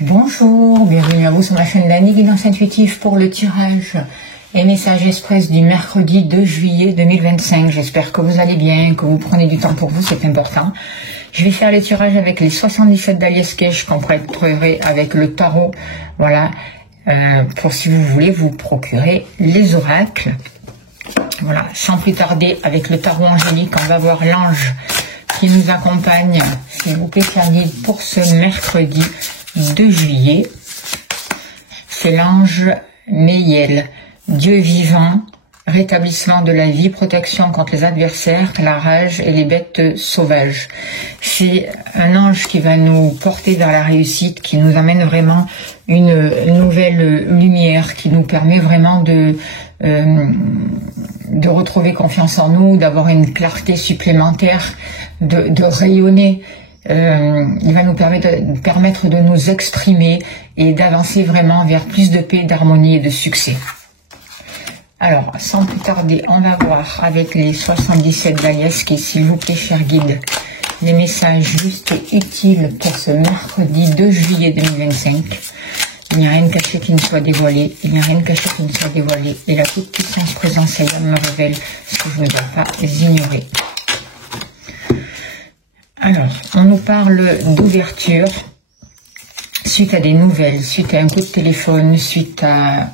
Bonjour, bienvenue à vous sur ma chaîne d'Annie Guidance Intuitive pour le tirage et message express du mercredi 2 juillet 2025. J'espère que vous allez bien, que vous prenez du temps pour vous, c'est important. Je vais faire le tirage avec les 77 d'Alias Cash qu'on prêterait avec le tarot. Voilà, pour si vous voulez vous procurer les oracles. Voilà, sans plus tarder, avec le tarot angélique, on va voir l'ange qui nous accompagne, s'il vous plaît, cher guide, pour ce mercredi 2 juillet. C'est l'ange Méiel, Dieu vivant, rétablissement de la vie, protection contre les adversaires, la rage et les bêtes sauvages. C'est un ange qui va nous porter vers la réussite, qui nous amène vraiment une nouvelle lumière, qui nous permet vraiment de retrouver confiance en nous, d'avoir une clarté supplémentaire, de rayonner. Il va nous permettre de nous exprimer et d'avancer vraiment vers plus de paix, d'harmonie et de succès. Alors, sans plus tarder, on va voir avec les 77 d'Alias qui, s'il vous plaît, cher guide, les messages justes et utiles pour ce mercredi 2 juillet 2025. Il n'y a rien de caché qui ne soit dévoilé, il n'y a rien de caché qui ne soit dévoilé, et la toute puissance présentielle me révèle ce que je ne dois pas ignorer. Alors, on nous parle d'ouverture, suite à des nouvelles, suite à un coup de téléphone, suite à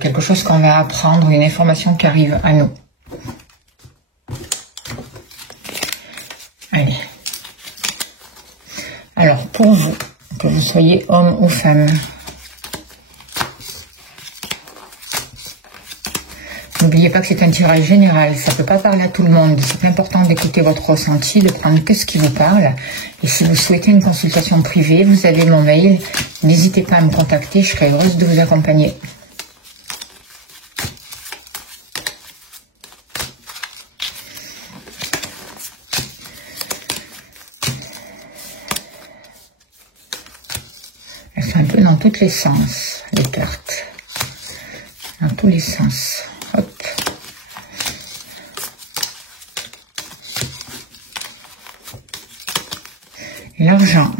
quelque chose qu'on va apprendre, une information qui arrive à nous. Allez. Alors, pour vous, que vous soyez homme ou femme, n'oubliez pas que c'est un tirage général, ça ne peut pas parler à tout le monde. C'est important d'écouter votre ressenti, de prendre que ce qui vous parle. Et si vous souhaitez une consultation privée, vous avez mon mail. N'hésitez pas à me contacter, je serai heureuse de vous accompagner. Elles sont un peu dans tous les sens, les cartes. Dans tous les sens. Hop. L'argent.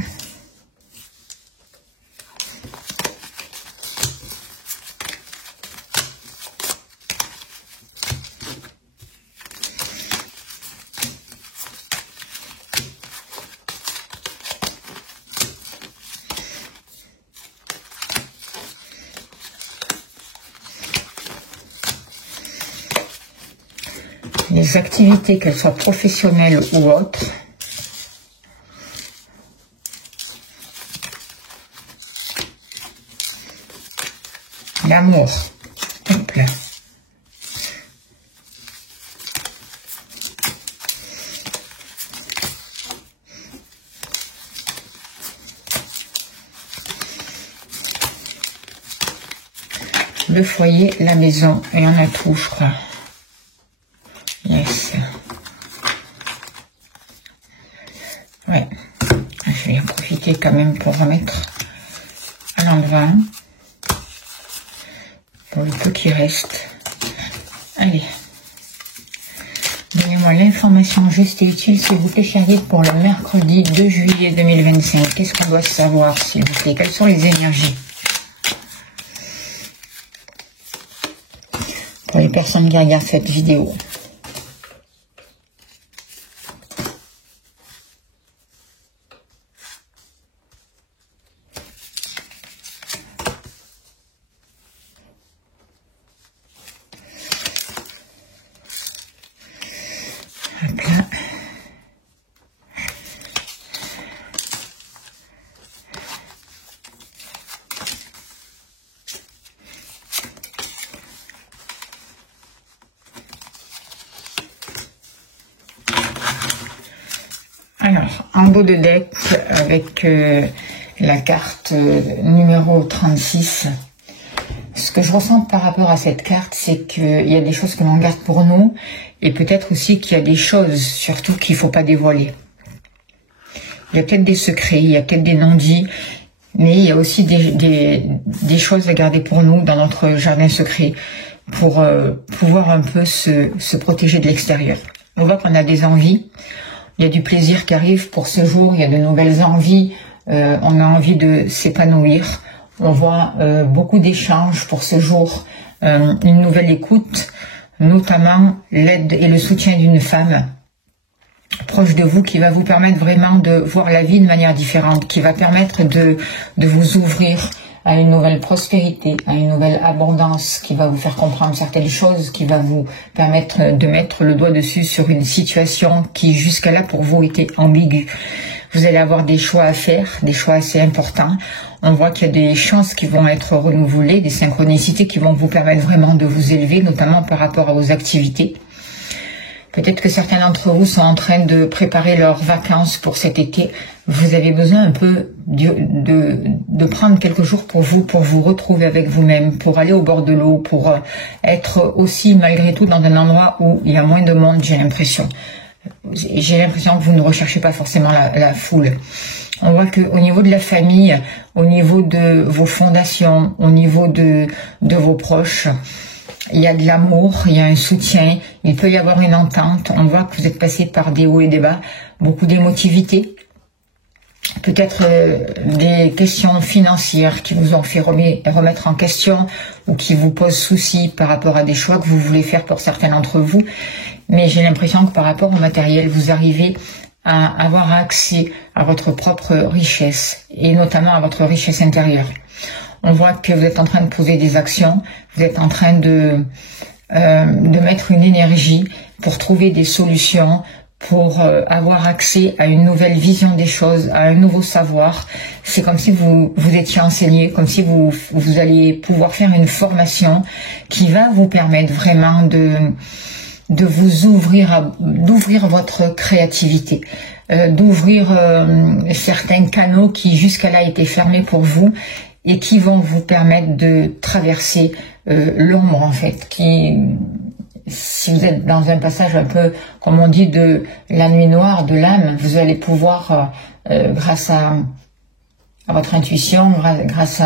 Les activités, qu'elles soient professionnelles ou autres. L'amour. Hop là. Le foyer, la maison, et on a tout, je crois. Yes. Ouais. Je vais en profiter quand même pour remettre à l'endroit. Pour le peu qui reste. Allez. Donnez-moi l'information juste et utile, s'il vous plaît, cher guide, pour le mercredi 2 juillet 2025. Qu'est-ce qu'on doit savoir, s'il vous plaît? Quelles sont les énergies? Pour les personnes qui regardent cette vidéo. Alors, en haut de deck, avec la carte numéro 36, ce que je ressens par rapport à cette carte, c'est qu'il y a des choses que l'on garde pour nous, et peut-être aussi qu'il y a des choses, surtout qu'il ne faut pas dévoiler. Il y a peut-être des secrets, il y a peut-être des non-dits, mais il y a aussi des choses à garder pour nous dans notre jardin secret, pour pouvoir un peu se protéger de l'extérieur. On voit qu'on a des envies. Il y a du plaisir qui arrive pour ce jour, il y a de nouvelles envies on a envie de s'épanouir. On voit beaucoup d'échanges pour ce jour, une nouvelle écoute, notamment l'aide et le soutien d'une femme proche de vous qui va vous permettre vraiment de voir la vie de manière différente, qui va permettre de vous ouvrir à une nouvelle prospérité, à une nouvelle abondance, qui va vous faire comprendre certaines choses, qui va vous permettre de mettre le doigt dessus sur une situation qui jusqu'à là pour vous était ambiguë. Vous allez avoir des choix à faire, des choix assez importants. On voit qu'il y a des chances qui vont être renouvelées, des synchronicités qui vont vous permettre vraiment de vous élever, notamment par rapport à vos activités. Peut-être que certains d'entre vous sont en train de préparer leurs vacances pour cet été. Vous avez besoin un peu de prendre quelques jours pour vous retrouver avec vous-même, pour aller au bord de l'eau, pour être aussi malgré tout dans un endroit où il y a moins de monde, j'ai l'impression. J'ai l'impression que vous ne recherchez pas forcément la foule. On voit qu'au niveau de la famille, au niveau de vos fondations, au niveau de vos proches, il y a de l'amour, il y a un soutien, il peut y avoir une entente. On voit que vous êtes passé par des hauts et des bas, beaucoup d'émotivité. Peut-être des questions financières qui vous ont fait remettre en question ou qui vous posent souci par rapport à des choix que vous voulez faire pour certains d'entre vous. Mais j'ai l'impression que par rapport au matériel, vous arrivez à avoir accès à votre propre richesse et notamment à votre richesse intérieure. On voit que vous êtes en train de poser des actions, vous êtes en train de mettre une énergie pour trouver des solutions, pour avoir accès à une nouvelle vision des choses, à un nouveau savoir. C'est comme si vous étiez enseigné, comme si vous alliez pouvoir faire une formation qui va vous permettre vraiment de vous d'ouvrir votre créativité, d'ouvrir certains canaux qui jusqu'à là étaient fermés pour vous et qui vont vous permettre de traverser l'ombre en fait, si vous êtes dans un passage un peu, comme on dit, de la nuit noire, de l'âme, vous allez pouvoir, grâce à votre intuition, grâce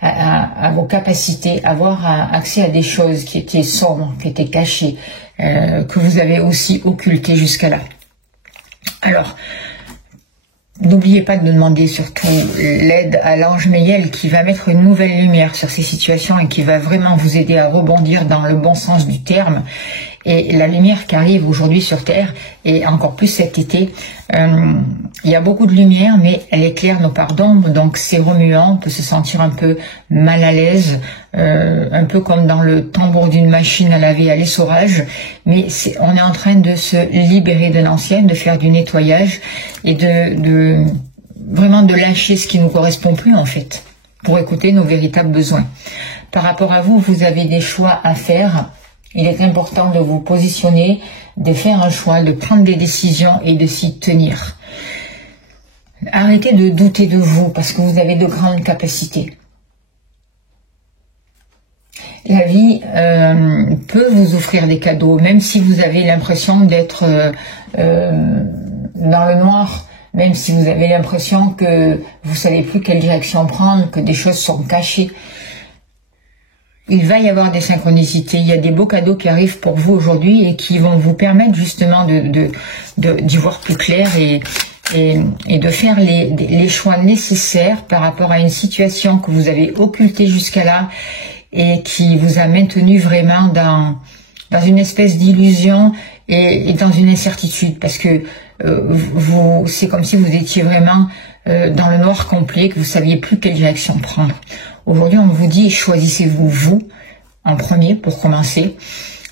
à vos capacités, avoir accès à des choses qui étaient sombres, qui étaient cachées, que vous avez aussi occultées jusqu'à là. Alors, n'oubliez pas de demander surtout l'aide à l'ange Méiel qui va mettre une nouvelle lumière sur ces situations et qui va vraiment vous aider à rebondir dans le bon sens du terme. Et la lumière qui arrive aujourd'hui sur Terre, et encore plus cet été, il y a beaucoup de lumière, mais elle éclaire nos parts d'ombre, donc c'est remuant, on peut se sentir un peu mal à l'aise, un peu comme dans le tambour d'une machine à laver à l'essorage, mais on est en train de se libérer de l'ancien, de faire du nettoyage et vraiment de lâcher ce qui ne nous correspond plus en fait, pour écouter nos véritables besoins. Par rapport à vous, vous avez des choix à faire. Il est important de vous positionner, de faire un choix, de prendre des décisions et de s'y tenir. Arrêtez de douter de vous parce que vous avez de grandes capacités. La vie peut vous offrir des cadeaux, même si vous avez l'impression d'être dans le noir, même si vous avez l'impression que vous ne savez plus quelle direction prendre, que des choses sont cachées. Il va y avoir des synchronicités, il y a des beaux cadeaux qui arrivent pour vous aujourd'hui et qui vont vous permettre justement d'y voir plus clair et de faire les choix nécessaires par rapport à une situation que vous avez occultée jusqu'à là et qui vous a maintenu vraiment dans une espèce d'illusion et dans une incertitude parce que c'est comme si vous étiez vraiment dans le noir complet, que vous ne saviez plus quelle direction prendre. Aujourd'hui, on vous dit, choisissez-vous vous en premier pour commencer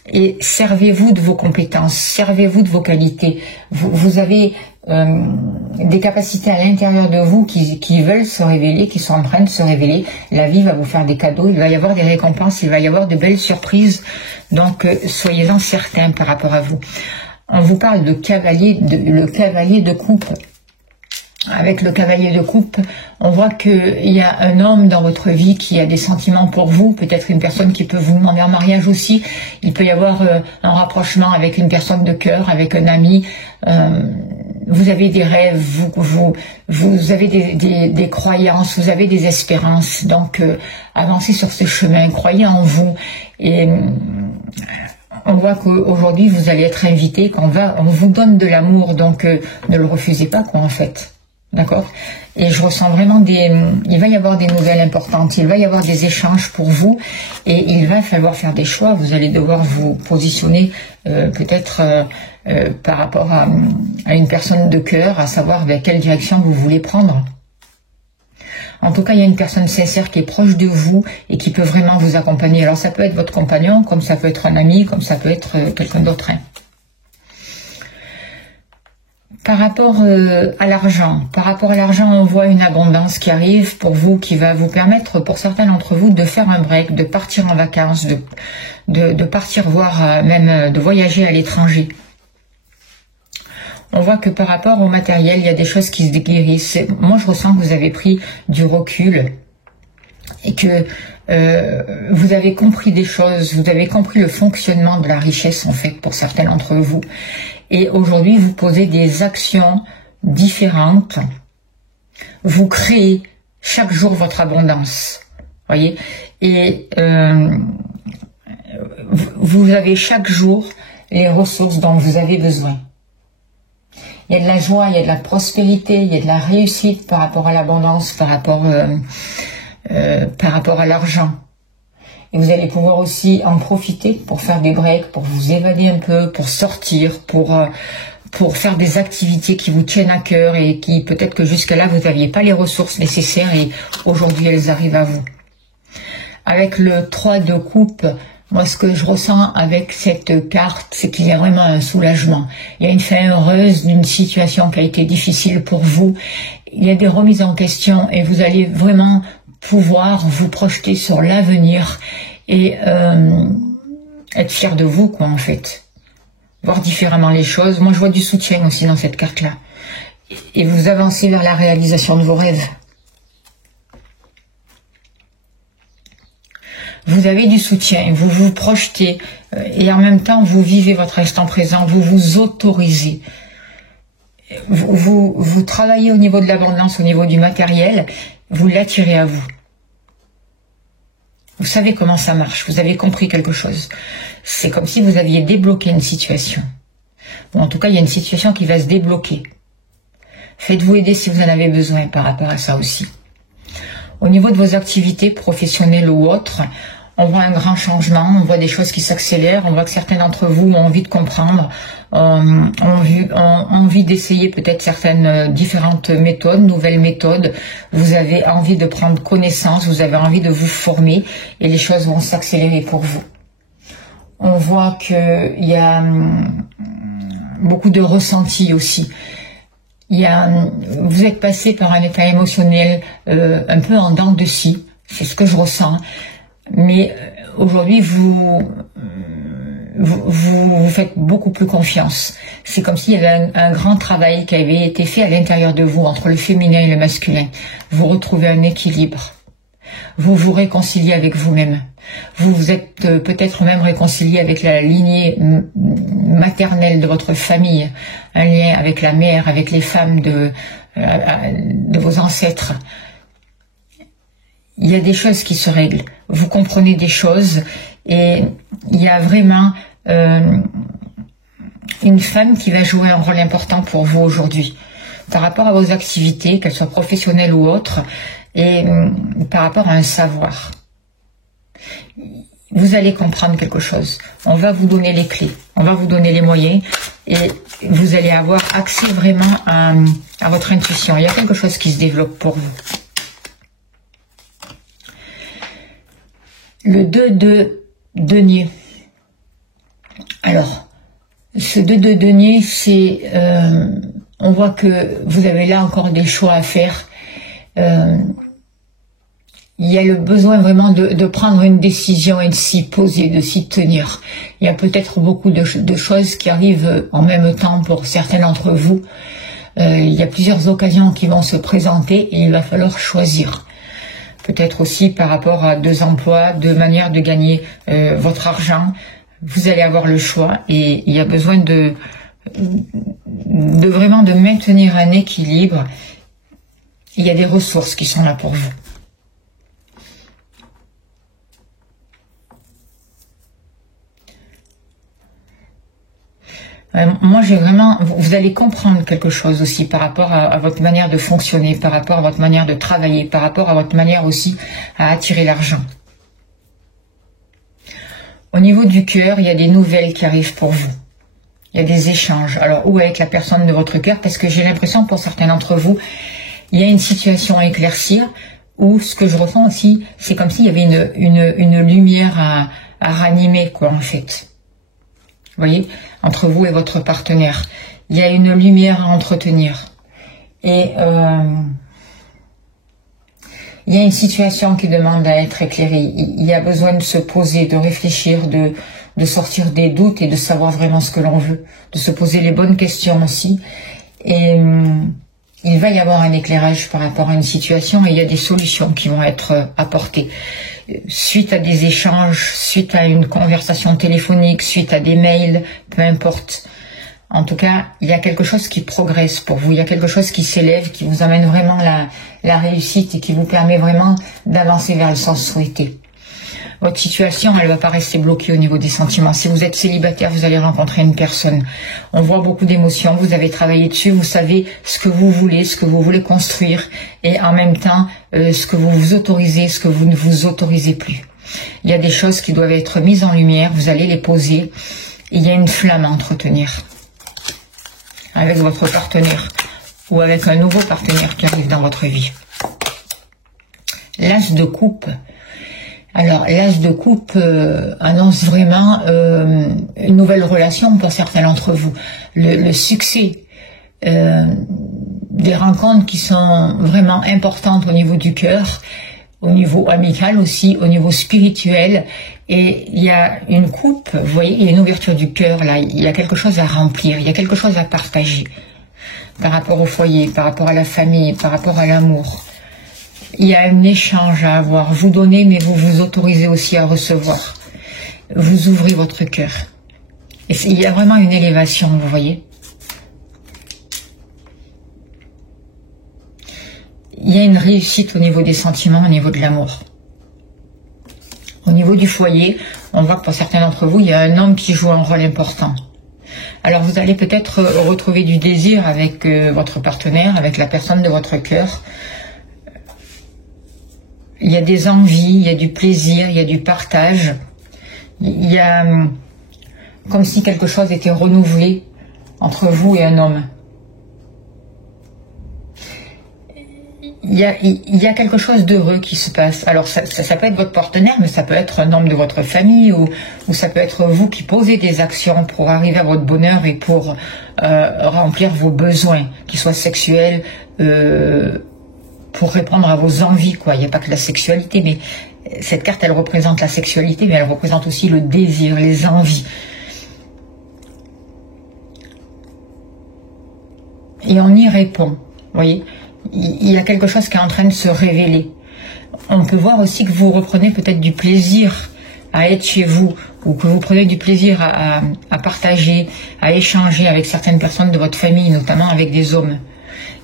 et servez-vous de vos compétences, servez-vous de vos qualités. Vous avez des capacités à l'intérieur de vous qui veulent se révéler, qui sont en train de se révéler. La vie va vous faire des cadeaux, il va y avoir des récompenses, il va y avoir de belles surprises. Donc, soyez-en certains par rapport à vous. On vous parle de le cavalier de coupe. Avec le cavalier de coupe, on voit qu'il y a un homme dans votre vie qui a des sentiments pour vous, peut-être une personne qui peut vous demander en mariage aussi. Il peut y avoir un rapprochement avec une personne de cœur, avec un ami. Vous avez des rêves, vous avez des croyances, vous avez des espérances. Donc, avancez sur ce chemin, croyez en vous. Et on voit qu'aujourd'hui, vous allez être invité, on vous donne de l'amour, donc ne le refusez pas, quoi, en fait. D'accord? Et je ressens vraiment il va y avoir des nouvelles importantes, il va y avoir des échanges pour vous, et il va falloir faire des choix. Vous allez devoir vous positionner peut-être par rapport à une personne de cœur, à savoir vers quelle direction vous voulez prendre. En tout cas, il y a une personne sincère qui est proche de vous et qui peut vraiment vous accompagner. Alors ça peut être votre compagnon, comme ça peut être un ami, comme ça peut être quelqu'un d'autre. Hein. Par rapport à l'argent, on voit une abondance qui arrive pour vous, qui va vous permettre, pour certains d'entre vous, de faire un break, de partir en vacances, de partir voir, même de voyager à l'étranger. On voit que par rapport au matériel, il y a des choses qui se guérissent. Moi, je ressens que vous avez pris du recul et que vous avez compris des choses, vous avez compris le fonctionnement de la richesse, en fait, pour certains d'entre vous. Et aujourd'hui, vous posez des actions différentes. Vous créez chaque jour votre abondance. Voyez. Et vous avez chaque jour les ressources dont vous avez besoin. Il y a de la joie, il y a de la prospérité, il y a de la réussite par rapport à l'abondance, par rapport à l'argent. Et vous allez pouvoir aussi en profiter pour faire des breaks, pour vous évader un peu, pour sortir, pour faire des activités qui vous tiennent à cœur et qui peut-être que jusqu'à là vous n'aviez pas les ressources nécessaires et aujourd'hui elles arrivent à vous. Avec le 3 de coupe, moi ce que je ressens avec cette carte, c'est qu'il y a vraiment un soulagement. Il y a une fin heureuse d'une situation qui a été difficile pour vous. Il y a des remises en question et vous allez vraiment pouvoir vous projeter sur l'avenir et être fier de vous, quoi, en fait. Voir différemment les choses. Moi, je vois du soutien aussi dans cette carte-là. Et vous avancez vers la réalisation de vos rêves. Vous avez du soutien, vous vous projetez et en même temps, vous vivez votre instant présent, vous vous autorisez. Vous travaillez au niveau de l'abondance, au niveau du matériel, vous l'attirez à vous. Vous savez comment ça marche, vous avez compris quelque chose. C'est comme si vous aviez débloqué une situation. Bon, en tout cas, il y a une situation qui va se débloquer. Faites-vous aider si vous en avez besoin par rapport à ça aussi. Au niveau de vos activités professionnelles ou autres, on voit un grand changement, on voit des choses qui s'accélèrent, on voit que certains d'entre vous ont envie de comprendre, ont envie d'essayer peut-être certaines différentes méthodes, nouvelles méthodes. Vous avez envie de prendre connaissance, vous avez envie de vous former et les choses vont s'accélérer pour vous. On voit qu'il y a beaucoup de ressentis aussi. Vous êtes passé par un état émotionnel un peu en dents de scie, c'est ce que je ressens. Mais aujourd'hui, vous faites beaucoup plus confiance. C'est comme s'il y avait un grand travail qui avait été fait à l'intérieur de vous, entre le féminin et le masculin. Vous retrouvez un équilibre. Vous vous réconciliez avec vous-même. Vous vous êtes peut-être même réconcilié avec la lignée maternelle de votre famille, un lien avec la mère, avec les femmes de vos ancêtres. Il y a des choses qui se règlent. Vous comprenez des choses et il y a vraiment une femme qui va jouer un rôle important pour vous aujourd'hui par rapport à vos activités, qu'elles soient professionnelles ou autres, et par rapport à un savoir. Vous allez comprendre quelque chose. On va vous donner les clés, on va vous donner les moyens et vous allez avoir accès vraiment à votre intuition. Il y a quelque chose qui se développe pour vous. Le 2 de denier. Alors, ce 2 de denier, c'est... on voit que vous avez là encore des choix à faire. Il y a le besoin vraiment de prendre une décision et de s'y poser, de s'y tenir. Il y a peut-être beaucoup de choses qui arrivent en même temps pour certains d'entre vous. Il y a plusieurs occasions qui vont se présenter et il va falloir choisir. Peut-être aussi par rapport à 2 emplois, 2 manières de gagner votre argent. Vous allez avoir le choix et il y a besoin de vraiment de maintenir un équilibre. Il y a des ressources qui sont là pour vous. Moi, j'ai vraiment... Vous allez comprendre quelque chose aussi par rapport à votre manière de fonctionner, par rapport à votre manière de travailler, par rapport à votre manière aussi à attirer l'argent. Au niveau du cœur, il y a des nouvelles qui arrivent pour vous. Il y a des échanges. Alors, ou avec la personne de votre cœur, parce que j'ai l'impression, pour certains d'entre vous, il y a une situation à éclaircir, ou ce que je ressens aussi, c'est comme s'il y avait une lumière à ranimer, quoi, en fait. Vous voyez, entre vous et votre partenaire. Il y a une lumière à entretenir. Et il y a une situation qui demande à être éclairée. Il y a besoin de se poser, de réfléchir, de sortir des doutes et de savoir vraiment ce que l'on veut. De se poser les bonnes questions aussi. Et il va y avoir un éclairage par rapport à une situation et il y a des solutions qui vont être apportées. Suite à des échanges, suite à une conversation téléphonique, suite à des mails, peu importe. En tout cas, il y a quelque chose qui progresse pour vous, il y a quelque chose qui s'élève, qui vous amène vraiment la réussite et qui vous permet vraiment d'avancer vers le sens souhaité. Votre situation, elle ne va pas rester bloquée au niveau des sentiments. Si vous êtes célibataire, vous allez rencontrer une personne. On voit beaucoup d'émotions, vous avez travaillé dessus, vous savez ce que vous voulez construire et en même temps ce que vous vous autorisez, ce que vous ne vous autorisez plus. Il y a des choses qui doivent être mises en lumière, vous allez les poser et il y a une flamme à entretenir avec votre partenaire ou avec un nouveau partenaire qui arrive dans votre vie. L'as de coupe. Alors, l'as de coupe annonce vraiment une nouvelle relation pour certains d'entre vous. Le succès des rencontres qui sont vraiment importantes au niveau du cœur, au niveau amical aussi, au niveau spirituel. Et il y a une coupe, vous voyez, il y a une ouverture du cœur là, il y a quelque chose à remplir, il y a quelque chose à partager par rapport au foyer, par rapport à la famille, par rapport à l'amour. Il y a un échange à avoir. Vous donnez, mais vous vous autorisez aussi à recevoir. Vous ouvrez votre cœur. Et il y a vraiment une élévation, vous voyez. Il y a une réussite au niveau des sentiments, au niveau de l'amour. Au niveau du foyer, on voit que pour certains d'entre vous, il y a un homme qui joue un rôle important. Alors vous allez peut-être retrouver du désir avec votre partenaire, avec la personne de votre cœur. Il y a des envies, il y a du plaisir, il y a du partage. Il y a comme si quelque chose était renouvelé entre vous et un homme. Il y a quelque chose d'heureux qui se passe. Alors ça peut être votre partenaire, mais ça peut être un membre de votre famille ou ça peut être vous qui posez des actions pour arriver à votre bonheur et pour remplir vos besoins, qu'ils soient sexuels, pour répondre à vos envies, quoi. Il n'y a pas que la sexualité, mais cette carte, elle représente la sexualité, mais elle représente aussi le désir, les envies. Et on y répond, vous voyez. Il y a quelque chose qui est en train de se révéler. On peut voir aussi que vous reprenez peut-être du plaisir à être chez vous, ou que vous prenez du plaisir à partager, à échanger avec certaines personnes de votre famille, notamment avec des hommes.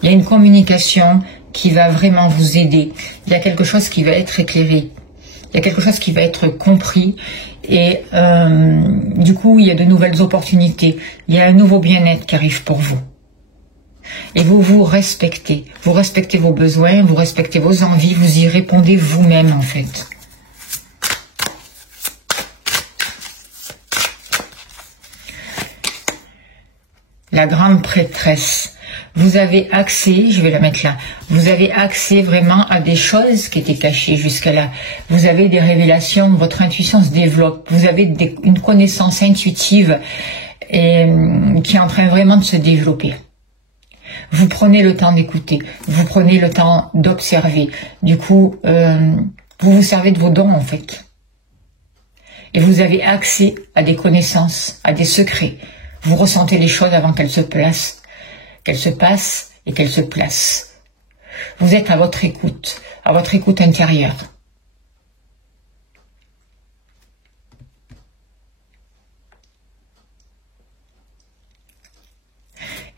Il y a une communication qui va vraiment vous aider. Il y a quelque chose qui va être éclairé. Il y a quelque chose qui va être compris. Et du coup, il y a de nouvelles opportunités. Il y a un nouveau bien-être qui arrive pour vous. Et vous vous respectez. Vous respectez vos besoins, vous respectez vos envies, vous y répondez vous-même en fait. La grande prêtresse. Vous avez accès, je vais la mettre là, vous avez accès vraiment à des choses qui étaient cachées jusqu'à là. Vous avez des révélations, votre intuition se développe, vous avez une connaissance intuitive et, qui est en train vraiment de se développer. Vous prenez le temps d'écouter, vous prenez le temps d'observer. Du coup, vous vous servez de vos dons en fait. Et vous avez accès à des connaissances, à des secrets. Vous ressentez les choses avant qu'elles se placent. Qu'elle se passe et qu'elle se place. Vous êtes à votre écoute intérieure.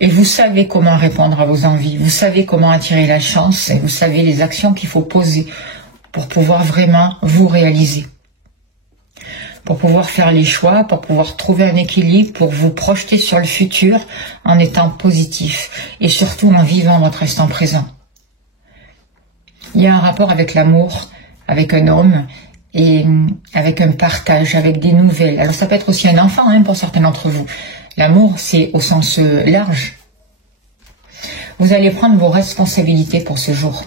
Et vous savez comment répondre à vos envies, vous savez comment attirer la chance et vous savez les actions qu'il faut poser pour pouvoir vraiment vous réaliser. pour pouvoir faire les choix, pour pouvoir trouver un équilibre, pour vous projeter sur le futur en étant positif et surtout en vivant votre instant présent. Il y a un rapport avec l'amour, avec un homme et avec un partage, avec des nouvelles. Alors ça peut être aussi un enfant pour certains d'entre vous. L'amour, c'est au sens large. Vous allez prendre vos responsabilités pour ce jour.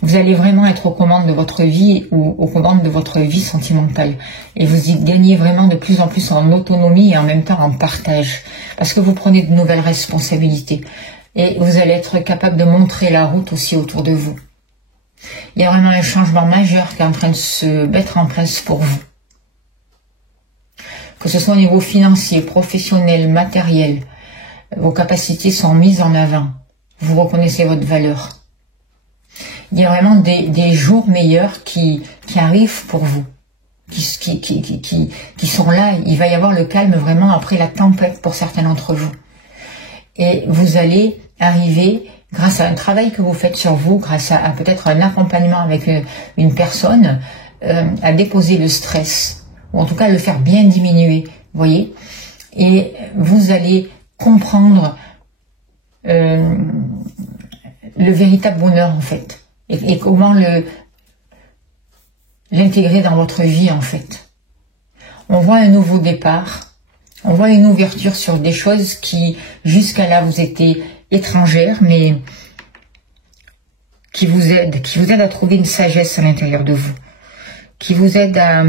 Vous allez vraiment être aux commandes de votre vie ou aux commandes de votre vie sentimentale. Et vous y gagnez vraiment de plus en plus en autonomie et en même temps en partage. Parce que vous prenez de nouvelles responsabilités. Et vous allez être capable de montrer la route aussi autour de vous. Il y a vraiment un changement majeur qui est en train de se mettre en place pour vous. Que ce soit au niveau financier, professionnel, matériel, vos capacités sont mises en avant. Vous reconnaissez votre valeur. Il y a vraiment des jours meilleurs qui arrivent pour vous, qui sont là. Il va y avoir le calme vraiment après la tempête pour certains d'entre vous. Et vous allez arriver, grâce à un travail que vous faites sur vous, grâce à peut-être un accompagnement avec une personne, à déposer le stress, ou en tout cas le faire bien diminuer, vous voyez. Et vous allez comprendre le véritable bonheur en fait. Et comment l'intégrer dans votre vie en fait. On voit un nouveau départ, on voit une ouverture sur des choses qui jusqu'à là vous étaient étrangères, mais qui vous aident à trouver une sagesse à l'intérieur de vous, qui vous aident à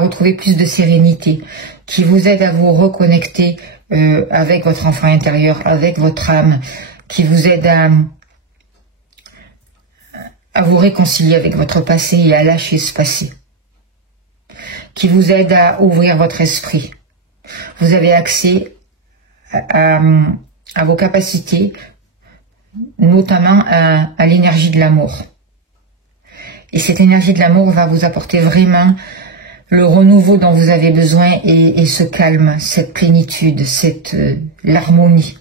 retrouver plus de sérénité, qui vous aident à vous reconnecter avec votre enfant intérieur, avec votre âme, qui vous aident à vous réconcilier avec votre passé et à lâcher ce passé, qui vous aide à ouvrir votre esprit. Vous avez accès à vos capacités, notamment à l'énergie de l'amour. Et cette énergie de l'amour va vous apporter vraiment le renouveau dont vous avez besoin et ce calme, cette plénitude, l'harmonie.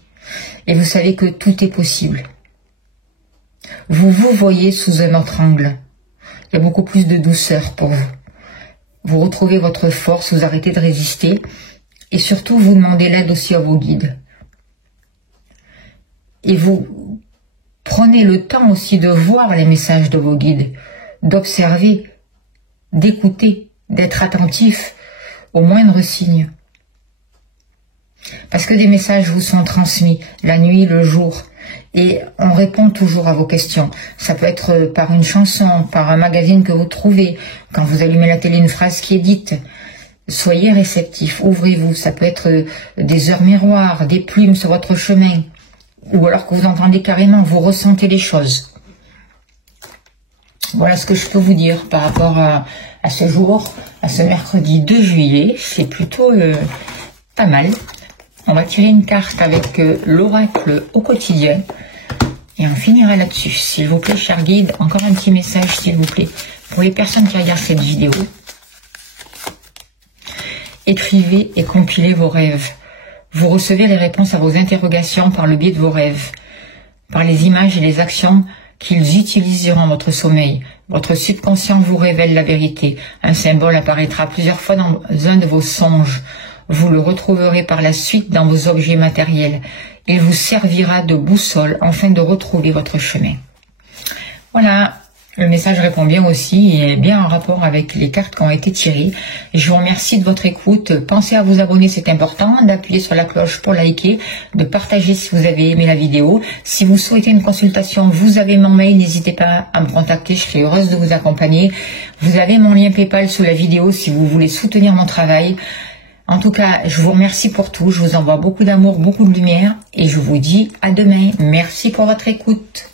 Et vous savez que tout est possible. Vous vous voyez sous un autre angle. Il y a beaucoup plus de douceur pour vous. Vous retrouvez votre force, vous arrêtez de résister et surtout vous demandez l'aide aussi à vos guides. Et vous prenez le temps aussi de voir les messages de vos guides, d'observer, d'écouter, d'être attentif aux moindres signes. Parce que des messages vous sont transmis la nuit, le jour. Et on répond toujours à vos questions. Ça peut être par une chanson, par un magazine que vous trouvez, quand vous allumez la télé, une phrase qui est dite. Soyez réceptifs, ouvrez-vous. Ça peut être des heures miroirs, des plumes sur votre chemin. Ou alors que vous entendez carrément, vous ressentez les choses. Voilà ce que je peux vous dire par rapport à ce jour, à ce mercredi 2 juillet. C'est plutôt pas mal. On va tirer une carte avec l'oracle au quotidien. Et on finira là-dessus. S'il vous plaît, cher guide, encore un petit message, s'il vous plaît, pour les personnes qui regardent cette vidéo. Écrivez et compilez vos rêves. Vous recevez les réponses à vos interrogations par le biais de vos rêves, par les images et les actions qu'ils utilisent durant votre sommeil. Votre subconscient vous révèle la vérité. Un symbole apparaîtra plusieurs fois dans un de vos songes. Vous le retrouverez par la suite dans vos objets matériels. Il vous servira de boussole afin de retrouver votre chemin. Voilà, le message répond bien aussi et est bien en rapport avec les cartes qui ont été tirées. Je vous remercie de votre écoute. Pensez à vous abonner, c'est important, d'appuyer sur la cloche pour liker, de partager si vous avez aimé la vidéo. Si vous souhaitez une consultation, vous avez mon mail, n'hésitez pas à me contacter, je serai heureuse de vous accompagner. Vous avez mon lien PayPal sous la vidéo si vous voulez soutenir mon travail. En tout cas, je vous remercie pour tout. Je vous envoie beaucoup d'amour, beaucoup de lumière et je vous dis à demain. Merci pour votre écoute.